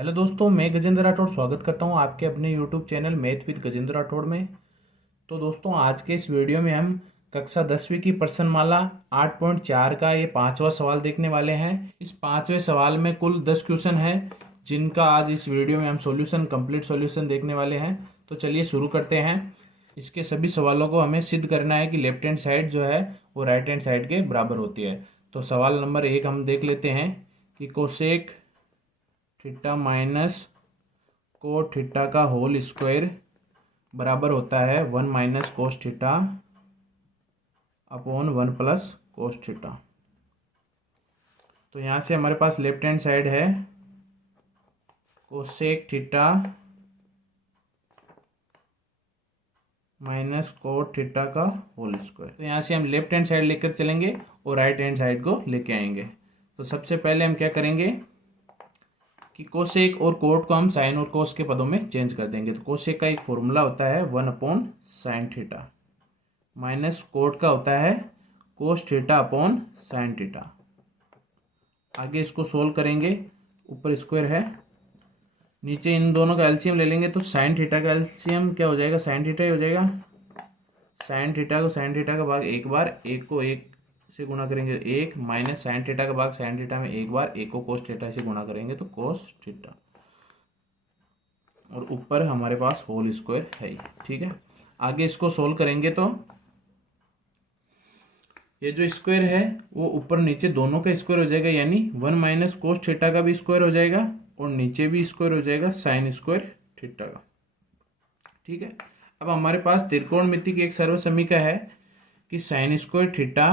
Hello दोस्तों, मैं गजेंद्र राठौड़ स्वागत करता हूं आपके अपने YouTube channel math with Gajendra Rathore में। तो दोस्तों, आज के इस वीडियो में हम कक्षा 10वीं की प्रश्नमाला 8.4 का ये 5वां सवाल देखने वाले हैं। इस 5वें सवाल में कुल 10 क्वेश्चन हैं, जिनका आज इस वीडियो में हम कंप्लीट सॉल्यूशन देखने वाले हैं। तो चलिए शुरू करते हैं। इसके सभी सवालों को हमें सिद्ध करना है कि लेफ्ट हैंड साइड जो है वो राइट हैंड साइड के बराबर होती है। तो सवाल नंबर 1 हम देख लेते हैं कि cosec theta minus cot theta का होल स्क्वायर बराबर होता है 1 minus cos theta upon 1 plus cos theta. तो यहाँ से हमारे पास लेफ्ट हैंड साइड है cosec theta minus cot theta का होल स्क्वायर। तो यहाँ से हम लेफ्ट हैंड साइड लेकर चलेंगे और राइट हैंड साइड को लेके आएंगे। तो सबसे पहले हम क्या करेंगे कि कोसेक और कोट को हम साइन और कोस के पदों में चेंज कर देंगे। तो कोसेक का एक फॉर्मूला होता है 1 upon sine theta, minus cot का होता है cos theta upon sine theta. आगे इसको सोल्व करेंगे, ऊपर स्क्वायर है, नीचे इन दोनों का एलसीएम ले लेंगे। तो साइन थीटा का एलसीएम क्या हो जाएगा, साइन थीटा ही हो जाएगा। साइन थीटा को साइन थीटा का भाग एक बार, एक को एक से गुणा करेंगे एक, माइनस साइन थीटा का भाग साइन थीटा में एक बार, एक को कोस थीटा से गुणा करेंगे तो कोस थीटा, और ऊपर हमारे पास होल स्क्वायर है। ठीक है, आगे इसको सोल्व करेंगे तो ये जो स्क्वायर है वो ऊपर नीचे दोनों का स्क्वायर हो जाएगा, यानी 1 माइनस कोस थीटा का भी स्क्वायर हो जाएगा और नीचे भी स्क्वायर हो जाएगा साइन स्क्वायर थीटा का। ठीक है, अब हमारे पास त्रिकोणमिति की एक सर्वसमीका है कि sine square theta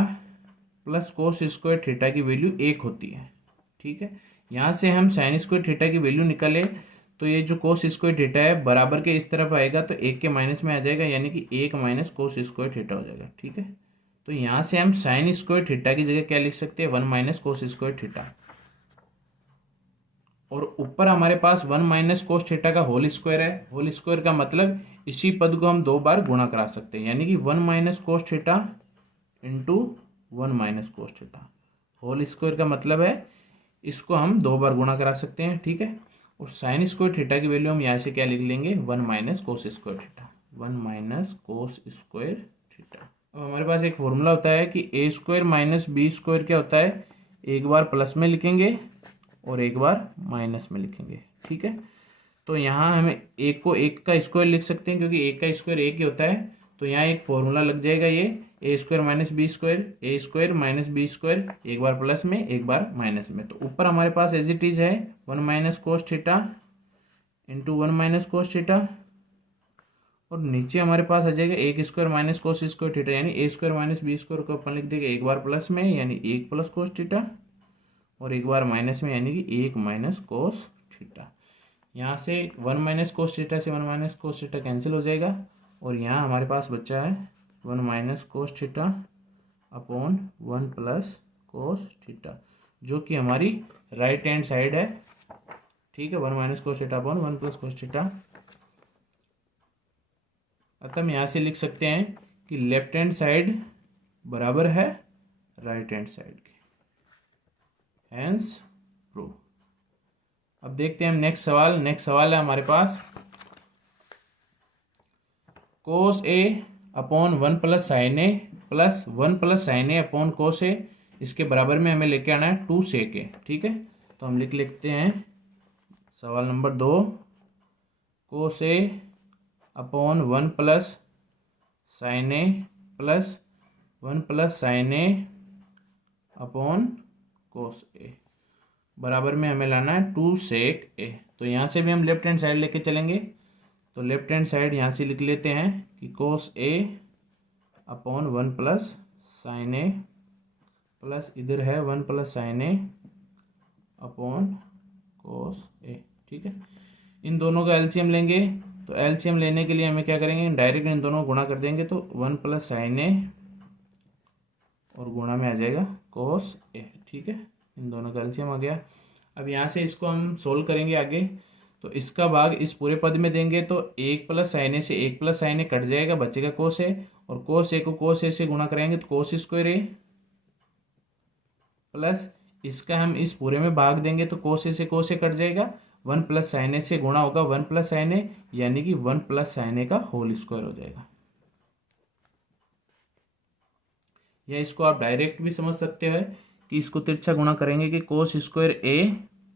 plus cos square theta की वैल्यू 1 होती है। ठीक है, यहाँ से हम साइन स्क्वायर थीटा की वैल्यू निकाले तो ये जो कोस स्क्वायर थीटा है बराबर के इस तरफ आएगा तो 1 के माइनस में आ जाएगा, यानी कि 1 माइनस कोस स्क्वायर थीटा हो जाएगा। ठीक है, तो यहाँ से हम साइन स्क्वायर थीटा की जगह क्या लिख सकते हैं, 1 माइनस कोस स्क्वायर थीटा, और ऊपर हमारे पास 1 माइनस कोस थीटा का होल स्क्वायर है। होल स्क्वायर का मतलब इसी पद को हम 2 बार गुणा करा सकते हैं, यानी कि 1 minus cos theta into 1 minus cos theta. Whole square का मतलब है इसको हम 2 बार गुणा करा सकते हैं। ठीक है, और साइन स्क्वायर थीटा की वैल्यू हम यहाँ से क्या लिख लेंगे, 1 माइनस कोस स्क्वायर थीटा, 1 माइनस कोस स्क्वायर थीटा। अब हमारे पास एक फॉर्मूला होता है कि ए स्क्वायर माइनस बी स्क्वायर क्या होता है, एक बार प्लस में लिखेंगे और एक बार माइनस में लिखेंगे। ठीक है, तो यहाँ हमें एक को एक का स्क्वायर लिख सकते हैं क्योंकि एक का स्क्वायर एक ही होता है। तो यहाँ एक फॉर्मूला लग जाएगा, ये ए square minus b square, A square minus b square, एक बार प्लस में एक बार माइनस में। तो ऊपर हमारे पास एज इट इज है 1 minus cos theta into 1 minus cos theta, और नीचे हमारे पास आ जाएगा एक square minus cos square theta, यानी ए स्क्वायर माइनस बी स्क्वायर को अपन लिख देंगे एक बार प्लस में, यानी 1 प्लस कोस थीटा, और एक बार माइनस में, यानी कि 1 माइनस कोस थीटा। यहाँ से 1 माइनस कोस थीटा से 1 माइनस कोस थीटा कैंसिल हो जाएगा, और यहाँ हमारे पास बचा है 1 minus cos theta upon 1 plus cos theta, जो कि हमारी राइट हैंड साइड है। ठीक है, 1 minus cos theta upon 1 plus cos theta. अतः हम यहाँ से लिख सकते हैं कि लेफ्ट हैंड साइड बराबर है राइट हैंड साइड के, हेंस प्रूव। अब देखते हैं हम नेक्स्ट सवाल। नेक्स्ट सवाल है हमारे पास कोस ए अपॉन 1 प्लस साइन ए प्लस 1 प्लस साइन ए अपॉन कोस ए, इसके बराबर में हमें लेके आना है 2 सेक ए। ठीक है, तो हम लिख लेते हैं सवाल number 2, cos A upon 1 plus sine A plus 1 plus sine A upon cos A, बराबर में हमें लाना है 2 सेक ए। तो यहाँ से भी हम लेफ्ट हैंड साइड लेके चलेंगे। तो लेफ्ट हैंड साइड यहाँ से लिख लेते हैं कि कोस ए अपॉन 1 प्लस साइन ए प्लस इधर है 1 प्लस साइन ए अपॉन कोस ए। ठीक है, इन दोनों का एलसीएम लेंगे। तो एलसीएम लेने के लिए हमें क्या करेंगे, डायरेक्ट इन दोनों को गुणा कर देंगे। तो 1 प्लस साइन ए और गुणा में आ जाएगा कोस ए। ठीक है, इन दोनों का एलसीएम आ गया। अब यहाँ से इसको हम सोल्व करेंगे आगे। तो इसका भाग इस पूरे पद में देंगे तो 1 प्लस साइन ए से 1 प्लस साइन ए कट जाएगा, बचेगा कोस ए, और कोस ए को कोस ए से गुणा करेंगे तो कोस स्क्वायर ए, प्लस इसका हम इस पूरे में भाग देंगे तो कोस ए से कोस ए कट जाएगा, वन प्लस साइन ए से गुणा होगा वन प्लस साइन ए, यानी कि वन प्लस साइन ए का होल स्क्वायर हो जाएगा। या इसको आप डायरेक्ट भी समझ सकते हैं कि इसको तिरछा गुणा करेंगे कि कोस स्क्वायर ए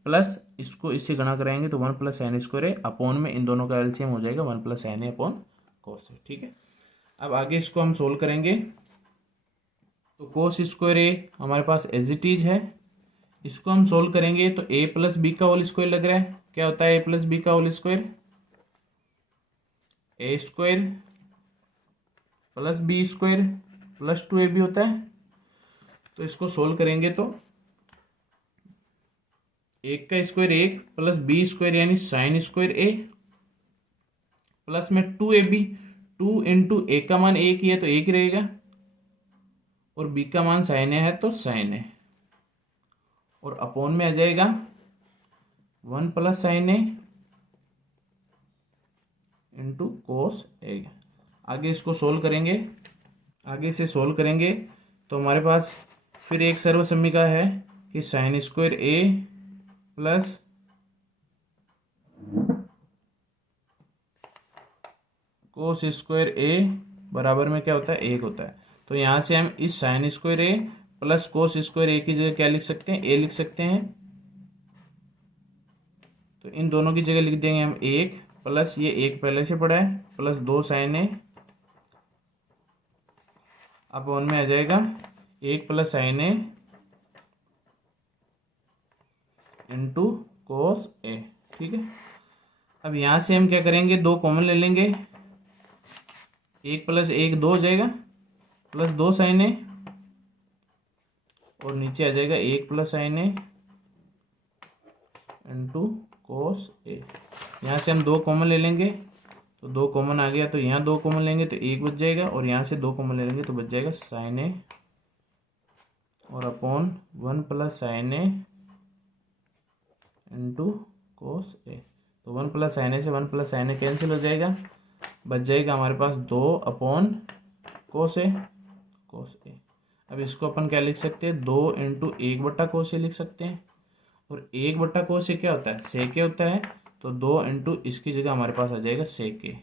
प्लस इसको इससे गुणा कराएंगे तो वन प्लस साइन स्क्वायर ए अपॉन में इन दोनों का एलसीएम हो जाएगा वन प्लस साइन ए अपॉन कोस ए। ठीक है, अब आगे इसको हम सोल्व करेंगे। तो कोस स्क्वायर ए हमारे पास एज इट इज है, इसको हम सोल्व करेंगे तो ए प्लस बी का होल स्क्वायर लग रहा है। क्या होता है ए प्लस बी का whole square? A square plus B square plus 2ab होता है। तो इसको सोल्व करेंगे तो एक का स्क्वायर एक प्लस बी स्क्वायर यानी साइन स्क्वायर ए प्लस में 2ab, 2 इंटू ए का मान एक ही है तो एक ही रहेगा, और बी का मान साइन ए है तो साइन ए, और अपॉन में आ जाएगा 1 प्लस साइन ए इंटू कोस ए। आगे इसको सोल्व करेंगे, आगे से सोल्व करेंगे तो हमारे पास फिर एक सर्वसम्मिका है कि साइन स्क्वायर ए प्लस कोस स्क्वायर ए बराबर में क्या होता है? एक होता है। तो यहाँ से हम इस साइन स्क्वायर ए प्लस कोस स्क्वायर ए की जगह क्या लिख सकते हैं? ए लिख सकते हैं। तो इन दोनों की जगह लिख देंगे हम एक प्लस ये एक पहले से पड़ा है प्लस 2 साइन ए, अब वन में आ जाएगा एक प्लस साइन ए इंटू कोस ए। ठीक है, अब यहाँ से हम क्या करेंगे? दो कॉमन ले लेंगे, एक प्लस एक दो हो जाएगा प्लस 2 साइन ए, और नीचे आ जाएगा एक प्लस साइन ए इंटू कोस ए। यहाँ से हम दो कॉमन ले लेंगे तो दो कॉमन आ गया, तो यहाँ दो कॉमन लेंगे तो एक बच जाएगा, और यहाँ से दो कॉमन ले लेंगे तो बच जाएगा साइन ए और अपॉन 1 प्लस साइन ए इंटू कोस ए। तो 1 प्लस साइन ए से 1 प्लस साइन ए कैंसिल हो जाएगा, बच जाएगा हमारे पास 2 अपॉन कोस ए, कोस ए। अब इसको अपन क्या लिख सकते हैं? 2 इंटू 1 बट्टा कोस ए लिख सकते हैं, और 1 बट्टा कोस ए क्या होता है? सेक ए होता है। तो 2 इंटू इसकी जगह हमारे पास आ जाएगा सेक ए,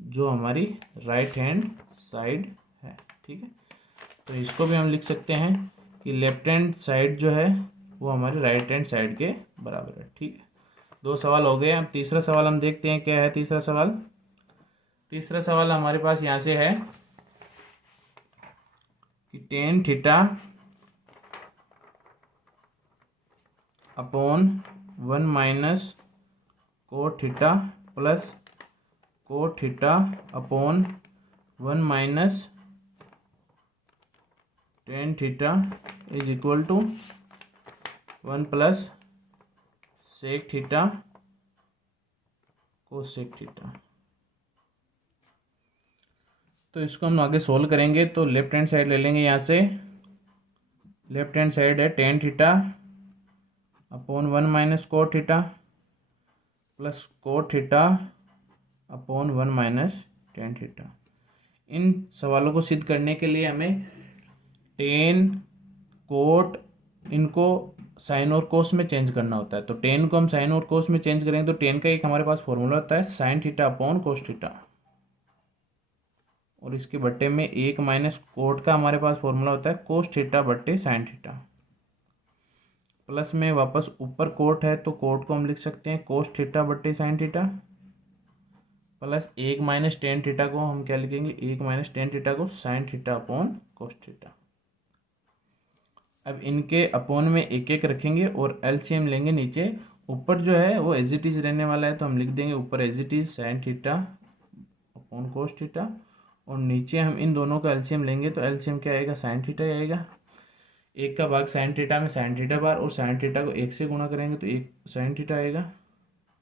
जो हमारी राइट हैंड साइड है। ठीक है, तो इसको भी हम लिख सकते हैं कि लेफ्ट हैंड साइड जो है वो हमारी राइट हैंड साइड के बराबर है। ठीक है, दो सवाल हो गए। अब तीसरा सवाल हम देखते हैं क्या है। तीसरा सवाल, तीसरा सवाल हमारे पास यहाँ से है कि tan theta upon 1 minus cot theta plus cot theta upon 1 minus tan theta is equal to 1 plus sec theta cosec theta. तो इसको हम आगे सोल्व करेंगे तो लेफ्ट हैंड साइड ले लेंगे। यहाँ से लेफ्ट हैंड साइड है tan theta upon 1 minus cot theta plus cot theta upon 1 minus tan theta. इन सवालों को सिद्ध करने के लिए हमें टेन कोट इनको साइन और कोस में चेंज करना होता है। तो टेन को हम साइन और कोस में चेंज करेंगे तो टेन का एक हमारे पास फॉर्मूला होता है sine theta upon cos theta, और इसके बट्टे में एक माइनस कोट का हमारे पास फॉर्मूला होता है कोस थीटा बट्टे साइन थीटा, प्लस में वापस ऊपर कोट है तो कोट को हम लिख सकते हैं कोस थीटा बट्टे साइन थीटा, प्लस एक माइनस टेन थीटा को हम क्या लिखेंगे? एक माइनस टेन थीटा को sign theta upon cos theta. अब इनके अपॉन में एक एक रखेंगे और एलसीएम लेंगे नीचे। ऊपर जो है वो एज इट इज रहने वाला है तो हम लिख देंगे ऊपर as it is sine theta upon cos theta, और नीचे हम इन दोनों का एलसीएम लेंगे तो एलसीएम क्या आएगा? साइन थीटा ही आएगा। एक का भाग साइन थीटा में साइन थीटा बार, और साइन थीटा को एक से गुणा करेंगे तो एक साइन थीटा आएगा,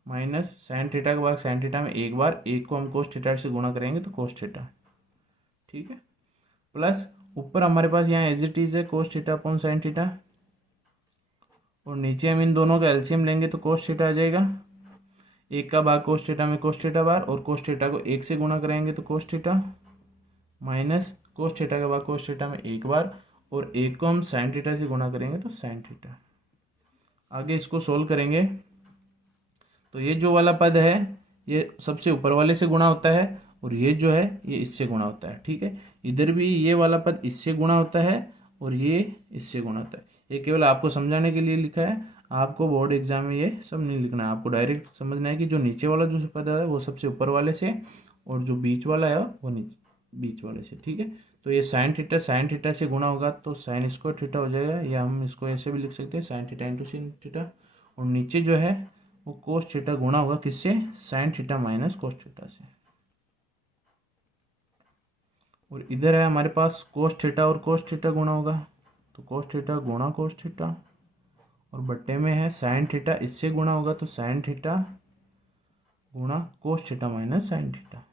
माइनस साइन थीटा का भाग साइन थीटा में एक बार, एक को हम कोस थीटा से गुणा करेंगे तो कोस थीटा। ठीक है, प्लस ऊपर हमारे पास यहाँ एज इट इज है cos theta upon sine theta, और नीचे हम इन दोनों का एलसीएम लेंगे तो कोस थीटा आ जाएगा। एक का भाग कोस थीटा में कोस थीटा बार, और कोस थीटा को एक से गुणा करेंगे तो cos theta, minus cos theta का भाग कोस थीटा में एक बार, और एक को हम साइन थीटा से गुणा करेंगे तो साइन थीटा। आगे इसको सोल्व करेंगे तो ये जो वाला पद है ये सबसे ऊपर वाले से गुणा होता है और ये जो है ये इससे गुणा होता है, ठीक है। इधर भी ये वाला पद इससे गुणा होता है और ये इससे गुणा होता है। ये केवल आपको समझाने के लिए लिखा है, आपको बोर्ड एग्जाम में ये सब नहीं लिखना है। आपको डायरेक्ट समझना है कि जो नीचे वाला जो पद है वो सबसे ऊपर वाले से और जो बीच वाला है वो बीच वाले से, ठीक है। तो ये साइन थीटा से गुणा होगा तो साइन स्क्वायर थीटा हो जाएगा, या हम इसको ऐसे भी लिख सकते हैं sign theta into sin theta. और नीचे जो है वो कोस थीटा गुणा होगा किससे, sign theta minus cos theta से। और इधर है हमारे पास कोस थीटा और कोस थीटा गुणा होगा, तो कोस थीटा गुणा कोस थीटा, और बट्टे में है साइन थीटा, इससे गुणा होगा तो साइन थीटा गुणा cos theta minus sine theta.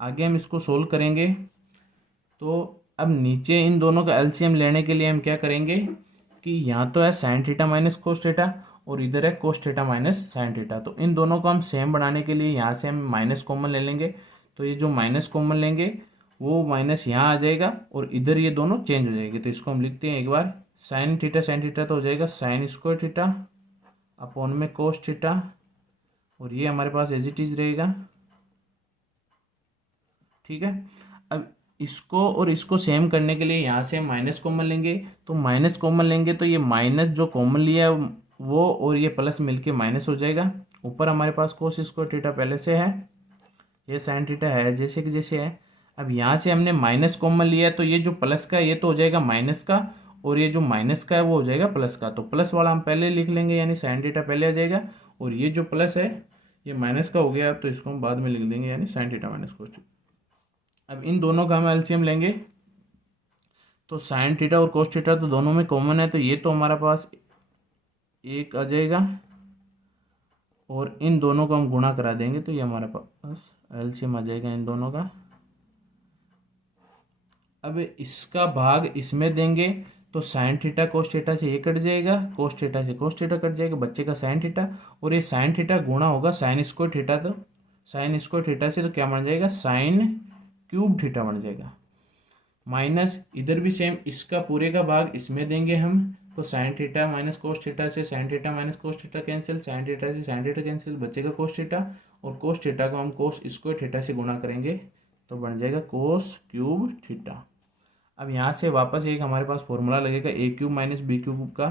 आगे हम इसको सोल्व करेंगे। तो अब नीचे इन दोनों का एलसीएम लेने के लिए हम क्या करेंगे कि यहाँ तो है sine theta minus cos theta और इधर है cos theta minus sine theta. तो इन दोनों को हम सेम बनाने के लिए यहाँ से हम माइनस कॉमन ले लेंगे। तो ये जो माइनस कॉमन लेंगे वो माइनस यहाँ आ जाएगा और इधर ये दोनों चेंज हो जाएंगे। तो इसको हम लिखते हैं एक बार, साइन थीटा तो हो जाएगा साइन स्क्वायर थीटा अपॉन में कोस थीटा, और ये हमारे पास एज इट इज रहेगा, ठीक है। अब इसको और इसको सेम करने के लिए यहाँ से माइनस कॉमन लेंगे। तो माइनस कॉमन लेंगे तो ये माइनस जो कॉमन लिया है वो और ये प्लस मिलके माइनस हो जाएगा। ऊपर हमारे पास कोस स्क्वायर थीटा पहले से है, ये साइन थीटा है जैसे कि जैसे है। अब यहाँ से हमने माइनस कॉमन लिया तो ये जो प्लस का ये तो हो जाएगा माइनस का, और ये जो माइनस का है वो हो जाएगा प्लस का। तो प्लस वाला हम पहले लिख लेंगे, यानी साइन थीटा पहले आ जाएगा, और ये जो प्लस है ये माइनस का हो गया तो इसको हम बाद में लिख देंगे, यानी sine theta minus cos theta. अब इन दोनों का हम एलसीएम लेंगे तो साइन थीटा और कोस थीटा तो दोनों में कॉमन है, तो ये तो हमारा पास एक आ जाएगा और इन दोनों को हम गुणा करा देंगे तो ये हमारे पास एलसीएम आ जाएगा इन दोनों का। अब इसका भाग इसमें देंगे तो साइन थीटा कोस थीटा से ये कट जाएगा, कोस थीटा से कोस थीटा कट जाएगा, बच्चे साइन थीटा, और ये साइन थीटा गुणा होगा साइन स्क्वायर थीटा, तो साइन स्क्वायर थीटा से तो क्या बन जाएगा साइन क्यूब थीटा बन जाएगा। माइनस इधर भी सेम, इसका पूरे का भाग इसमें देंगे हम, तो sine theta minus cos theta से sine theta minus cos theta cancel, sine theta से साइन थीटा कैंसिल, बचेगा कोस थीटा, और कोस थीटा को हम कोस स्क्वायर थीटा से गुणा करेंगे तो बन जाएगा कोस क्यूब थीटा। अब यहाँ से वापस एक हमारे पास फॉर्मूला लगेगा A cube minus B cube का,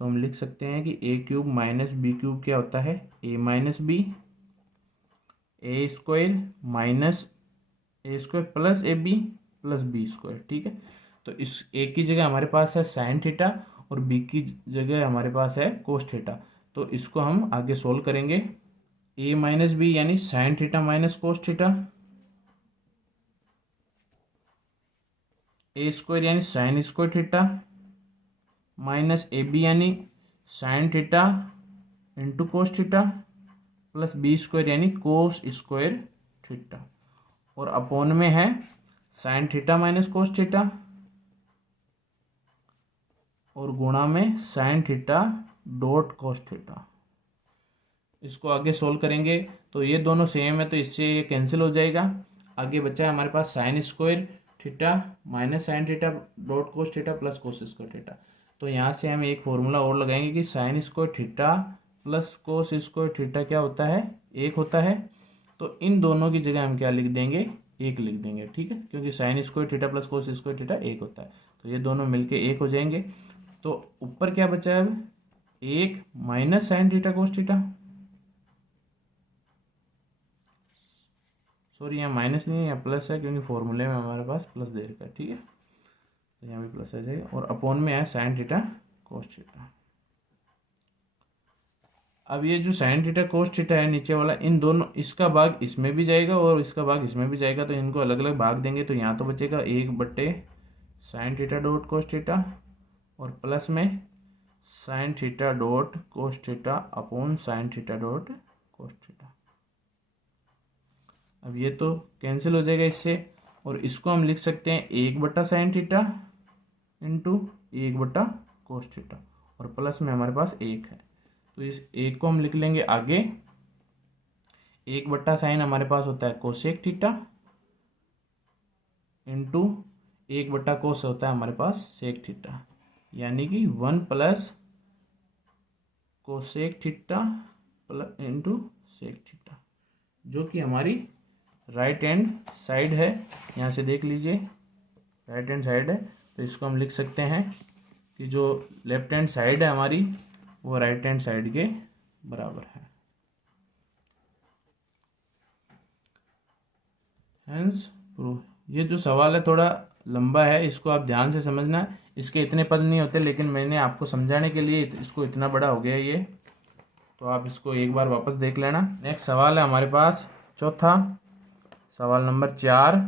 तो हम लिख सकते हैं कि A cube minus B cube क्या होता है, A minus B, A square minus A square plus A B plus B square, ठीक है। तो इस ए की जगह हमारे पास है साइन थीटा और बी की जगह हमारे पास है कोस थीटा, तो इसको हम आगे सोल्व करेंगे। ए माइनस बी यानी sine theta minus cos theta, A square यानी sine square theta minus A B यानी sine theta into cos theta plus B square यानी कोस स्क्वायर थीटा, और अपॉन में है sine theta minus cos theta और गुणा में sine theta dot cos theta. इसको आगे सोल्व करेंगे तो ये दोनों सेम है तो इससे ये कैंसिल हो जाएगा। आगे बचा है हमारे पास sine square theta minus sine theta dot cos theta plus cos square theta. तो यहाँ से हम एक फॉर्मूला और लगाएंगे कि sine square theta plus cos square theta क्या होता है, एक होता है। तो इन दोनों की जगह हम क्या लिख देंगे, एक लिख देंगे, ठीक है, क्योंकि sign square theta plus cos square theta एक होता है, तो ये दोनों मिलके एक हो जाएंगे। तो ऊपर क्या बचा है अब, एक minus sine theta cos theta, sorry यहाँ माइनस नहीं है यहाँ प्लस है क्योंकि फॉर्मूले में हमारे पास प्लस दे रखा है, ठीक है, तो यहाँ भी प्लस आ जाएगा, और अपॉन में है साइन थीटा कोस थीटा। अब ये जो साइन थीटा कोस थीटा है नीचे वाला, इन दोनों इसका भाग इसमें भी जाएगा और इसका भाग इसमें भी जाएगा, तो इनको अलग अलग भाग देंगे तो यहाँ तो बचेगा एक बट्टे sign theta dot cos theta और प्लस में sine theta dot cos theta upon sine theta dot cos theta. अब ये तो कैंसिल हो जाएगा इससे, और इसको हम लिख सकते हैं एक बट्टा साइन थीटा इंटू एक बट्टा कोस थीटा, और प्लस में हमारे पास एक है तो इस एक को हम लिख लेंगे आगे, एक बट्टा साइन हमारे पास होता है कोसेक थीटा इंटू एक बट्टा कोस होता है हमारे पास सेक थीटा, यानी कि 1 plus cosec theta plus into sec theta, जो कि हमारी राइट हैंड साइड है। यहाँ से देख लीजिए राइट हैंड साइड है, तो इसको हम लिख सकते हैं कि जो लेफ्ट हैंड साइड है हमारी वो राइट हैंड साइड के बराबर है। Hence proof. ये जो सवाल है थोड़ा लंबा है, इसको आप ध्यान से समझना। इसके इतने पद नहीं होते, लेकिन मैंने आपको समझाने के लिए इसको इतना बड़ा हो गया ये, तो आप इसको एक बार वापस देख लेना। नेक्स्ट सवाल है हमारे पास चौथा, सवाल नंबर 4।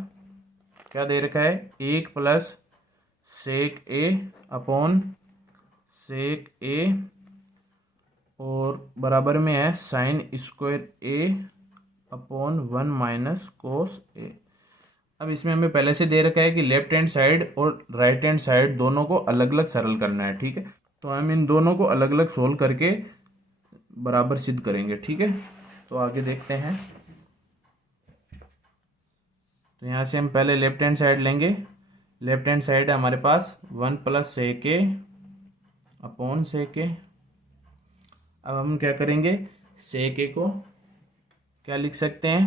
क्या दे रखा है, 1 प्लस सेक ए अपॉन सेक ए और बराबर में है साइन स्क्वायर ए अपॉन 1 माइनस कोस ए। अब इसमें हमें पहले से दे रखा है कि लेफ्ट हैंड साइड और राइट हैंड साइड दोनों को अलग अलग सरल करना है, ठीक है। तो हम इन दोनों को अलग अलग सोल्व करके बराबर सिद्ध करेंगे, ठीक है। तो आगे देखते हैं। तो यहाँ से हम पहले लेफ्ट हैंड साइड लेंगे। लेफ्ट हैंड साइड है हमारे पास 1 प्लस सेक ए अपॉन सेक ए। अब हम क्या करेंगे, सेक ए को क्या लिख सकते हैं,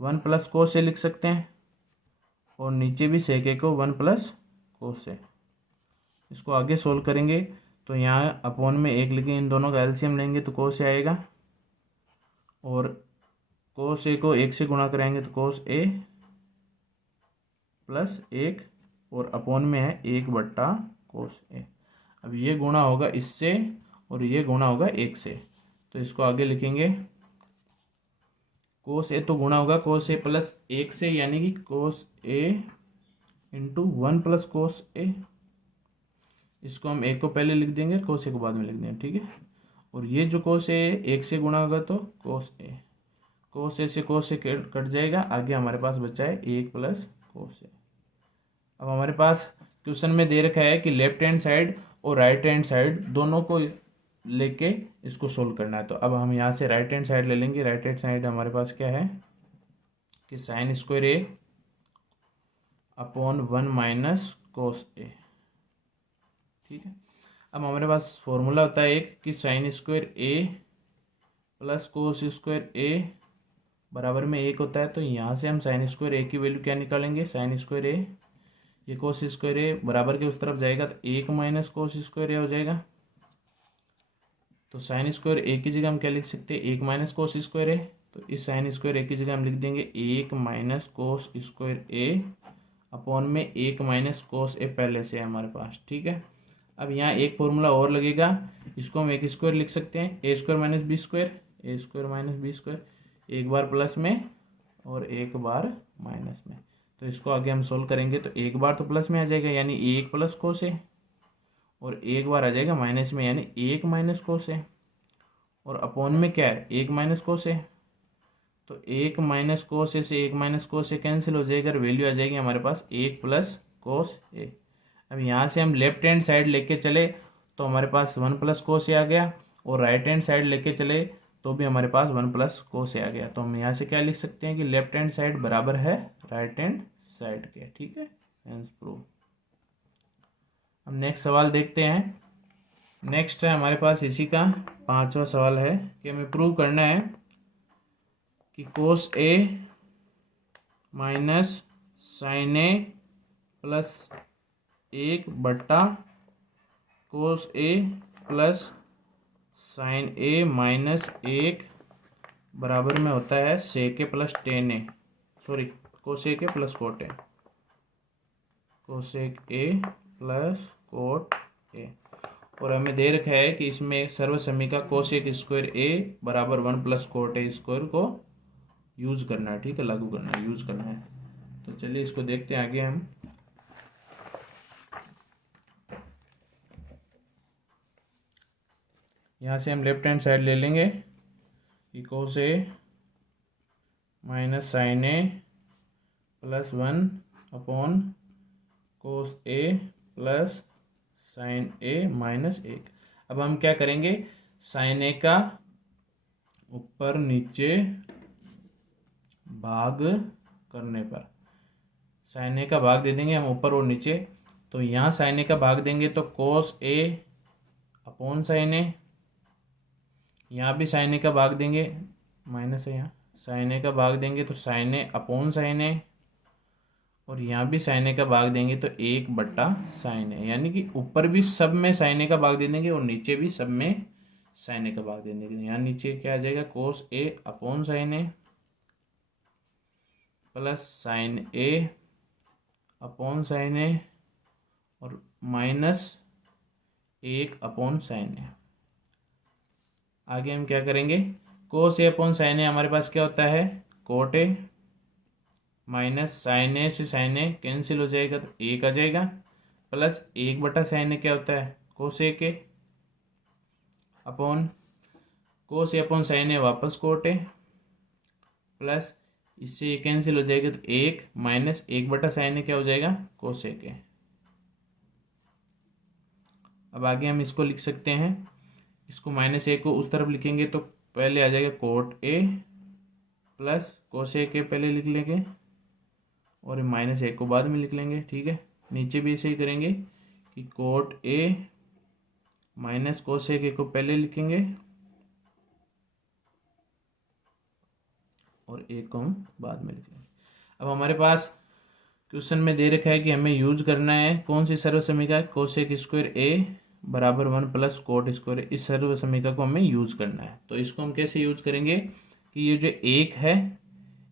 1 प्लस कोस ए लिख सकते हैं, और नीचे भी सेक ए को 1 प्लस कोस ए। इसको आगे सोल्व करेंगे तो यहाँ अपॉन में 1 लिखेंगे, इन दोनों का एलसीएम लेंगे तो कोस ए आएगा, और कोस ए को 1 से गुणा कराएंगे तो कोस ए प्लस 1, और अपॉन में है 1 बट्टा कोस ए। अब ये गुणा होगा इससे और ये गुणा होगा 1 से, तो इसको आगे लिखेंगे। कोस ए तो गुणा होगा कोस ए प्लस 1 से, यानी कि कोस ए इंटू 1 प्लस कोस ए। इसको हम 1 को पहले लिख देंगे, कोस ए को बाद में लिख देंगे, ठीक है। और ये जो कोस ए 1 से गुणा होगा तो कोस ए, कोस ए से कोस ए कट जाएगा, आगे हमारे पास बचा है 1 प्लस कोस ए। अब हमारे पास क्वेश्चन में दे रखा है कि लेफ्ट हैंड साइड और राइट हैंड साइड दोनों को लेके इसको सोल्व करना है। तो अब हम यहाँ से राइट हैंड साइड ले लेंगे। राइट हैंड साइड हमारे पास क्या है कि साइन स्क्वायर ए अपॉन 1 माइनस कोस ए, ठीक है। अब हमारे पास फॉर्मूला होता है एक कि साइन स्क्वायर ए प्लस कोस स्क्वायर ए बराबर में 1 होता है। तो यहाँ से हम साइन स्क्वायर ए की वैल्यू क्या निकालेंगे, साइन स्क्वायर ए, ये कोस स्क्वायर ए बराबर के उस तरफ जाएगा तो 1 माइनस कोस स्क्वायर ए हो जाएगा। तो साइन स्क्वायर ए की जगह हम क्या लिख सकते हैं, 1 माइनस कोस स्क्वायर ए। तो इस साइन स्क्वायर ए की जगह हम लिख देंगे 1 माइनस कोस स्क्वायर ए अपॉन में 1 माइनस कोस ए पहले से है हमारे पास, ठीक है। अब यहाँ एक फॉर्मूला और लगेगा, इसको हम एक स्क्वायर लिख सकते हैं, ए square minus b square, A square minus b square, एक बार प्लस में और एक बार माइनस में। तो इसको आगे हम सोल्व करेंगे तो एक बार तो प्लस में आ जाएगा यानी 1 प्लस कोस ए, और एक बार आ जाएगा माइनस में यानी 1 माइनस कोस ए, और अपॉन में क्या है 1 माइनस कोस ए। तो 1 माइनस कोस ए से 1 माइनस कोस ए कैंसिल हो जाएगा, वैल्यू आ जाएगी हमारे पास 1 प्लस कोस ए। अब यहाँ से हम लेफ्ट हैंड साइड लेके चले तो हमारे पास 1 प्लस कोस ए आ गया, और राइट हैंड साइड लेके चले तो भी हमारे पास 1 प्लस कोस ए आ गया। तो हम यहाँ से क्या लिख सकते हैं कि लेफ्ट हैंड साइड बराबर है राइट हैंड साइड के, ठीक है। Hence prove. अब नेक्स्ट सवाल देखते हैं। नेक्स्ट है हमारे पास इसी का 5वां सवाल है कि हमें प्रूव करना है कि cos A minus sine A plus 1 बट्टा cos A plus sine A minus 1 बराबर में होता है sec A plus tan A, sorry cosec A plus cot A, cosec A plus cot A. और हमें दे रखा है कि इसमें सर्वसमीका कोसेक स्क्वायर ए बराबर 1 प्लस कोट ए स्क्वायर को यूज़ करना है, ठीक है, लागू करना है, यूज़ करना है। तो चलिए इसको देखते हैं आगे हम। यहाँ से हम लेफ्ट हैंड साइड ले लेंगे कि cos A minus sine A plus 1 upon cos A plus sine A minus 1। अब हम क्या करेंगे, साइन ए का ऊपर नीचे भाग करने पर साइन ए का भाग दे देंगे हम ऊपर और नीचे। तो यहाँ साइन ए का भाग देंगे तो कोस ए अपॉन साइन ए यहाँ भी साइन ए का भाग देंगे, माइनस है यहाँ, साइन ए का भाग देंगे तो साइन ए अपॉन साइन ए, और यहाँ भी साइन ए का भाग देंगे तो 1/साइन ए, यानी कि ऊपर भी सब में साइन ए का भाग दे देंगे और नीचे भी सब में साइन ए का भाग दे देंगे। यहाँ नीचे क्या आ जाएगा, कोस ए अपॉन साइन ए प्लस साइन ए अपॉन साइन ए और माइनस 1/साइन ए। आगे हम क्या करेंगे, कोस ए अपॉन साइन ए हमारे पास क्या होता है, कोट ए, माइनस साइन ए से साइन ए कैंसिल हो जाएगा तो 1 आ जाएगा, प्लस 1/साइन ए क्या होता है, कोस ए के, अपॉन कोस ए अपॉन साइन ए वापस कोट ए, प्लस इससे ये कैंसिल हो जाएगा तो 1 माइनस 1/साइन ए क्या हो जाएगा, कोस ए के। अब आगे हम इसको लिख सकते हैं, इसको माइनस ए को उस तरफ लिखेंगे तो पहले आ जाएगा कोट ए प्लस कोस ए के पहले लिख लेंगे और माइनस ए को बाद में लिख लेंगे, ठीक है। नीचे भी ऐसे ही करेंगे कि कोट ए माइनस कोस ए के को पहले लिखेंगे और ए को हम बाद में लिखेंगे। अब हमारे पास क्वेश्चन में दे रखा है कि हमें यूज करना है कौन सी सर्व समीकरण, कोसेक स्क्वायर ए बराबर 1 प्लस कोट स्क्वायर, इस सर्व समीकरण को हमें यूज करना है। तो इसको हम कैसे यूज करेंगे कि ये जो 1 है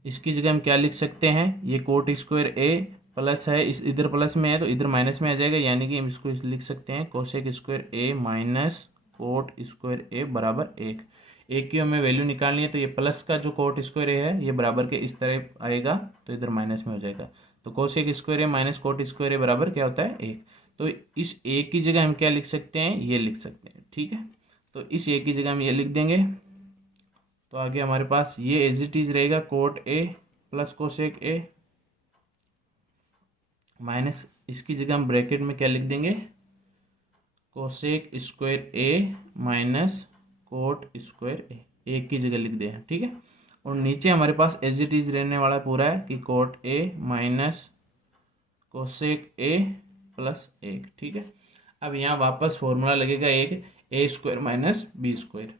इसकी जगह हम क्या लिख सकते हैं, ये कोट स्क्वायर ए प्लस है, इस इधर प्लस में है तो इधर माइनस में आ जाएगा, यानी कि हम इसको लिख सकते हैं कोसेक स्क्वायर ए माइनस कोट स्क्वायर ए बराबर 1। एक की हमें वैल्यू निकालनी है तो ये प्लस का जो कोट स्क्वायर ए है ये बराबर के इस तरह आएगा तो इधर माइनस में हो जाएगा, तो कोसेक स्क्वायर ए माइनस कोट स्क्वायर ए बराबर क्या होता है 1। तो इस एक की जगह हम क्या लिख सकते हैं, ये लिख सकते हैं, ठीक है। तो इस एक की जगह हम ये लिख देंगे, तो आगे हमारे पास ये एज इट इज रहेगा cot A plus cosec A minus इसकी जगह हम ब्रैकेट में क्या लिख देंगे, कोसेक स्क्वायर ए माइनस कोट स्क्वायर ए, एक की जगह लिख दें, ठीक है। और नीचे हमारे पास एज इट इज रहने वाला पूरा है कि cot A minus cosec A plus 1, ठीक है। अब यहाँ वापस फॉर्मूला लगेगा एक, ए square minus b square.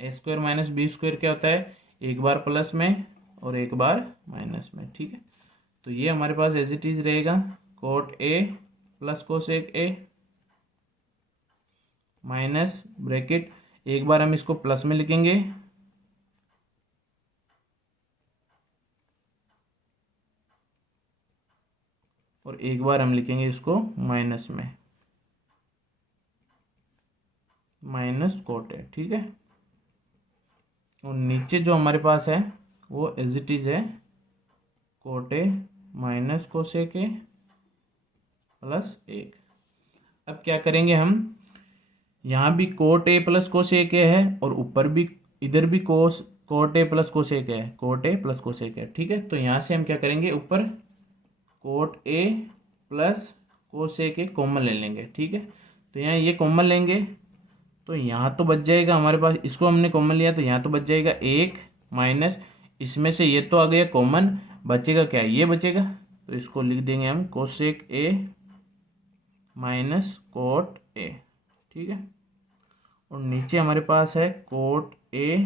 A square minus b square क्या होता है, एक बार प्लस में और एक बार माइनस में, ठीक है। तो ये हमारे पास एज इट इज रहेगा cot A plus cosec A minus bracket, एक बार हम इसको प्लस में लिखेंगे और एक बार हम लिखेंगे इसको माइनस में, माइनस कोट है, ठीक है। और नीचे जो हमारे पास है वो एज इट इज है cot A minus cosec A plus 1। अब क्या करेंगे हम, यहाँ भी कोट ए प्लस कोसेक ए है और ऊपर भी इधर भी कोट ए प्लस कोसेक है, कोट ए प्लस कोसेक है, ठीक है। तो यहाँ से हम क्या करेंगे, ऊपर cot A plus cosec A common ले लेंगे, ठीक है। तो यहाँ ये कॉमन लेंगे तो यहाँ तो बच जाएगा हमारे पास, इसको हमने कॉमन लिया तो यहाँ तो बच जाएगा 1 माइनस इसमें से ये तो आ गया कॉमन, बचेगा क्या, ये बचेगा, तो इसको लिख देंगे हम cosec A minus cot A, ठीक है। और नीचे हमारे पास है cot A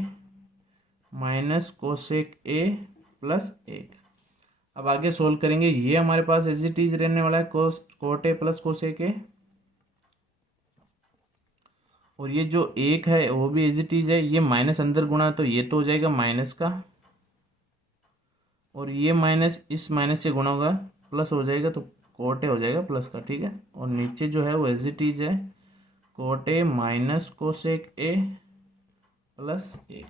minus cosec A plus 1। अब आगे सोल्व करेंगे, ये हमारे पास एज इट इज रहने वाला है कोट ए प्लस कोसेक ए, और ये जो 1 है वो भी एज इट इज है, ये माइनस अंदर गुणा तो ये तो हो जाएगा माइनस का, और ये माइनस इस माइनस से गुणा होगा प्लस हो जाएगा तो कोट ए हो जाएगा प्लस का, ठीक है। और नीचे जो है वो एज इट इज है cot A minus cosec A plus 1।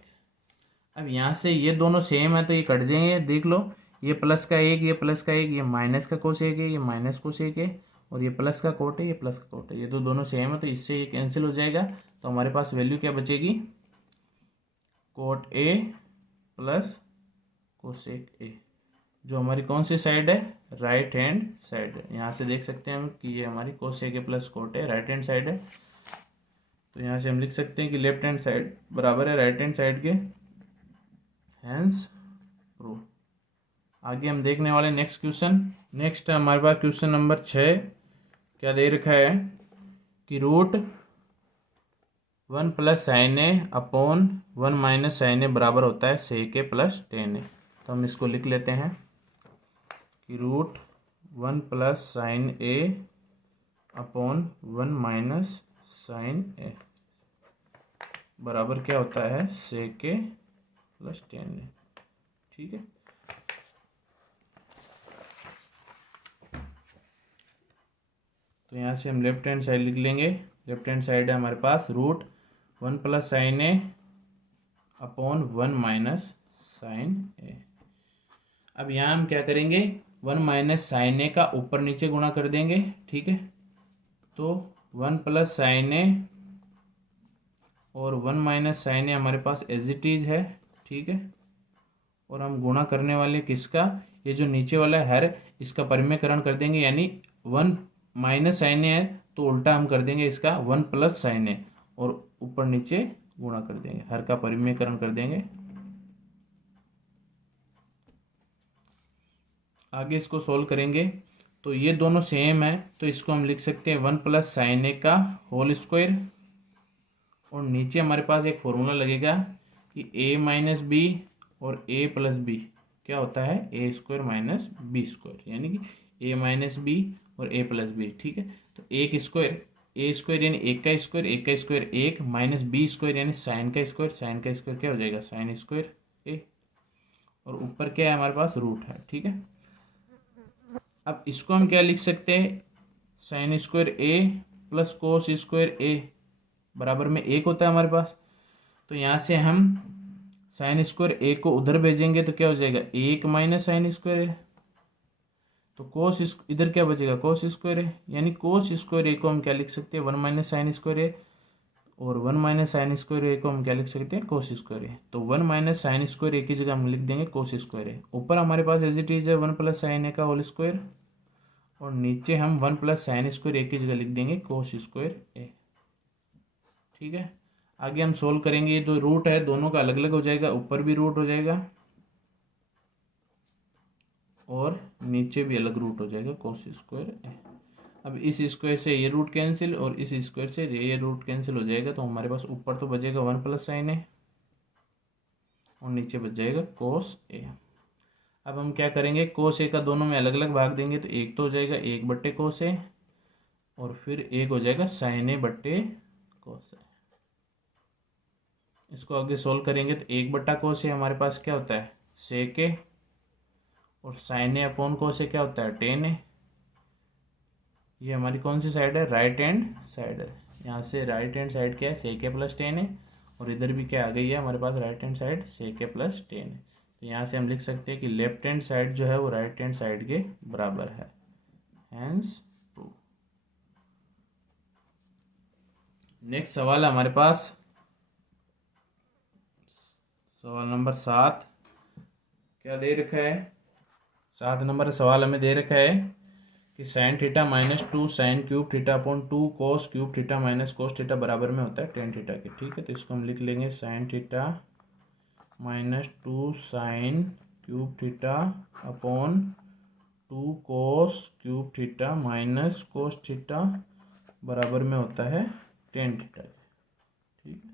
अब यहाँ से ये दोनों सेम है तो ये कट जाएंगे, देख लो, ये प्लस का 1 ये प्लस का 1, ये माइनस का कोसेक है ये माइनस कोसेक है, और ये प्लस का कोट है ये प्लस का कोट है, ये तो दोनों सेम है तो इससे ये कैंसिल हो जाएगा। तो हमारे पास वैल्यू क्या बचेगी, कोट ए प्लस कोसेक ए, जो हमारी कौन सी साइड है, राइट हैंड साइड है। यहाँ से देख सकते हैं हम कि ये हमारी कोसेक ए प्लस कोट है, राइट हैंड साइड है। तो यहाँ से हम लिख सकते हैं कि लेफ्ट हैंड साइड बराबर है राइट हैंड साइड के, हैंस प्रूव। आगे हम देखने वाले नेक्स्ट क्वेश्चन। नेक्स्ट हमारे पास क्वेश्चन नंबर 6 क्या दे रखा है कि रूट 1 प्लस साइन ए अपॉन 1 माइनस साइन ए बराबर होता है सेक ए प्लस टेन ए। तो हम इसको लिख लेते हैं कि रूट 1 प्लस साइन ए अपॉन 1 माइनस साइन ए बराबर क्या होता है सेक ए प्लस टेन ए। ठीक है, तो यहाँ से हम लेफ्ट हैंड साइड लिख लेंगे। लेफ्ट हैंड साइड है हमारे पास रूट 1 प्लस साइन ए अपॉन 1 माइनस साइन ए। अब यहाँ हम क्या करेंगे, 1 माइनस साइन ए का ऊपर नीचे गुणा कर देंगे। ठीक है, तो 1 प्लस साइन ए और 1 माइनस साइन ए हमारे पास एज इट इज है। ठीक है, और हम गुणा करने वाले किसका, ये जो नीचे वाला है हर, इसका परिमेयकरण कर देंगे, यानी 1 माइनस साइन ए है तो उल्टा हम कर देंगे इसका 1 प्लस साइन ए और ऊपर नीचे गुणा कर देंगे, हर का परिमेयकरण कर देंगे। आगे इसको सोल्व करेंगे तो ये दोनों सेम है, तो इसको हम लिख सकते हैं 1 प्लस साइन ए का होल स्क्वायर, और नीचे हमारे पास एक फॉर्मूला लगेगा कि a माइनस बी और a प्लस बी क्या होता है a square minus b square, यानी कि a माइनस बी और a प्लस बी। ठीक है, तो एक स्क्वायर a स्क्वायर यानी एक का स्क्वायर एक माइनस बी स्क्वायर यानी साइन का स्क्वायर क्या हो जाएगा साइन स्क्वायर a, और ऊपर क्या है हमारे पास रूट है। ठीक है, अब इसको हम क्या लिख सकते हैं, sine square a plus cos square a बराबर में 1 होता है हमारे पास। तो यहाँ से हम साइन स्क्वायर ए को उधर भेजेंगे तो क्या हो जाएगा 1 माइनस साइन स्क्वायर है, तो कोस इधर क्या बचेगा कोस स्क्वायर है, यानी कोस स्क्वायर ए को हम क्या लिख सकते हैं 1 माइनस साइन स्क्वायर है, और 1 माइनस साइन स्क्वायर ए को हम क्या लिख सकते हैं कोस स्क्वायर है। तो 1 माइनस साइन स्क्वायर ए की जगह हम लिख देंगे कोस स्क्वायर है। ऊपर हमारे पास एज इट इज है 1 प्लस साइन ए का होल स्क्वायर, और नीचे हम 1 प्लस साइन स्क्वायर ए की जगह लिख देंगे कोस स्क्वायर ए। ठीक है, आगे हम सोल्व करेंगे, ये दो रूट है दोनों का अलग अलग हो जाएगा, ऊपर भी रूट हो जाएगा और नीचे भी अलग रूट हो जाएगा कोस स्क्वायर ए। अब इस स्क्वायर से ये रूट कैंसिल और इस स्क्वायर से ये रूट कैंसिल हो जाएगा, तो हमारे पास ऊपर तो बचेगा 1 प्लस साइन ए और नीचे बच जाएगा कोस ए। अब हम क्या करेंगे, कोस ए का दोनों में अलग अलग भाग देंगे, तो एक तो हो जाएगा 1 बट्टे कोस ए और फिर एक हो जाएगा साइन ए बट्टे कोस ए। इसको आगे सोल्व करेंगे तो 1 बट्टा कोस ए हमारे पास क्या होता है सेक ए, और साइन ए अपॉन कोस ए क्या होता है टेन ए। ये हमारी कौन सी साइड है राइट हैंड साइड है, यहाँ से राइट हैंड साइड क्या है सेक ए प्लस टेन ए, और इधर भी क्या आ गई है हमारे पास right hand side sec A plus tan ए। तो यहाँ से हम लिख सकते हैं कि लेफ्ट हैंड साइड जो है वो राइट हैंड साइड के बराबर है, हैंस ट्रू। नेक्स्ट सवाल है हमारे पास सवाल नंबर 7। क्या दे रखा है, 7 नंबर सवाल हमें दे रखा है कि sign theta minus 2 sine cube theta upon 2 cos cube theta minus cos theta बराबर में होता है टेन थीटा के। ठीक है, तो इसको हम लिख लेंगे sign theta minus 2 sine cube theta upon 2 cos cube theta minus cos theta बराबर में होता है टेन थीटा। ठीक है,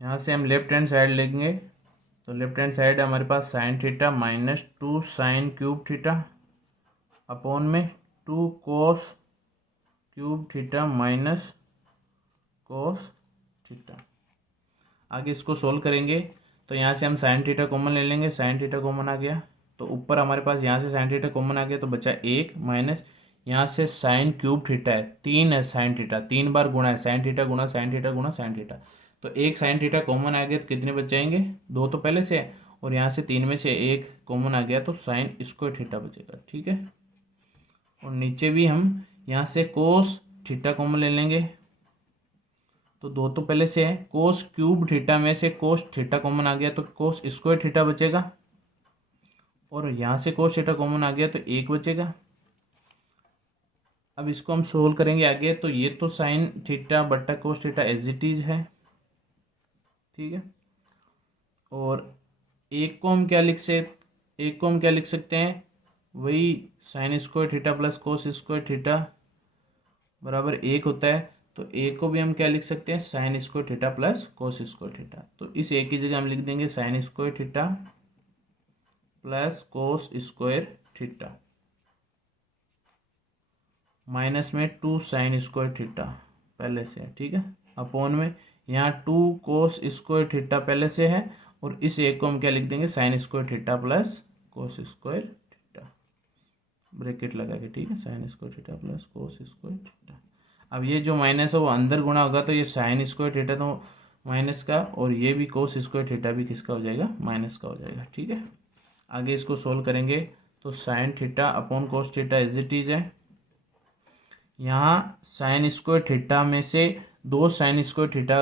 यहाँ से हम लेफ्ट हैंड साइड लेंगे, तो लेफ्ट हैंड साइड हमारे पास sine theta minus 2 sine cube theta upon में 2 cos cube theta minus cos theta. आगे इसको सोल्व करेंगे तो यहाँ से हम साइन थीटा कॉमन ले लेंगे, साइन थीटा कॉमन आ गया तो ऊपर हमारे पास यहाँ से साइन थीटा कॉमन आ गया तो बचा 1 माइनस यहाँ से साइन क्यूब थीटा है 3 है साइन थीटा 3 बार गुणा है साइन थीटा गुणा साइन थीटा गुणा साइन थीटा, तो 1 साइन थीटा कॉमन आ गया तो कितने बच जाएंगे 2 तो पहले से है, और यहाँ से 3 में से 1 कॉमन आ गया तो साइन स्क्वायर थीटा बचेगा। ठीक है, और नीचे भी हम यहाँ से कोस थीटा कॉमन ले लेंगे, तो 2 तो पहले से है, कोस क्यूब थीटा में से कोस थीटा कॉमन आ गया तो कोस स्क्वायर थीटा बचेगा, और यहाँ से कोस थीटा कॉमन आ गया तो 1 बचेगा। अब इसको हम सोल्व करेंगे आगे, तो ये तो साइन थीटा बट्टा cos theta as it is है। ठीक है, और एक को हम क्या लिख सकते हैं वही sign square theta plus cos square theta बराबर 1 होता है। तो ए को भी हम क्या लिख सकते हैं, sign square theta plus cos square theta. तो इस ए की जगह हम लिख देंगे sign square theta plus cos square theta minus में 2 साइन स्क्वायर थीटा पहले से है, ठीक है, अपॉन में यहाँ 2 कोस स्क्वायर थीटा पहले से है, और इस एक को हम क्या लिख देंगे, sign square theta plus cos square theta bracket लगा के, ठीक है, sign square theta plus cos square theta. अब ये जो माइनस है वो अंदर गुणा होगा, तो ये साइन स्क्वायर थीटा तो माइनस का, और ये भी कोस स्क्वायर थीटा भी किसका हो जाएगा, माइनस का हो जाएगा, ठीक है। आगे इसको सोल्व करेंगे तो sine theta upon cos theta is it is है। यहाँ साइन स्क्वायर थीटा में से 2 साइन स्क्वायर थीटा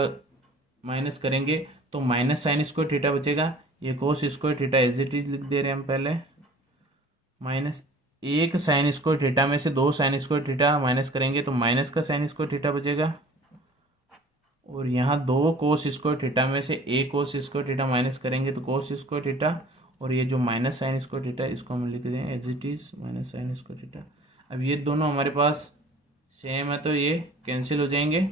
माइनस करेंगे तो माइनस साइन स्क्वायर थीटा बचेगा। ये cos square theta as it is लिख दे रहे हैं हम पहले, माइनस 1 साइन स्क्वायर थीटा में से 2 साइन स्क्वायर थीटा माइनस करेंगे तो माइनस का साइन स्क्वायर थीटा बचेगा, और यहाँ 2 कोस स्क्वायर थीटा में से 1 कोस स्क्वायर थीटा माइनस करेंगे तो कोस स्क्वायर थीटा, और ये जो माइनस साइन स्क्वायर थीटा इसको हम लिख दें as it is minus sine square theta. अब ये दोनों हमारे पास सेम है तो ये कैंसिल हो जाएंगे,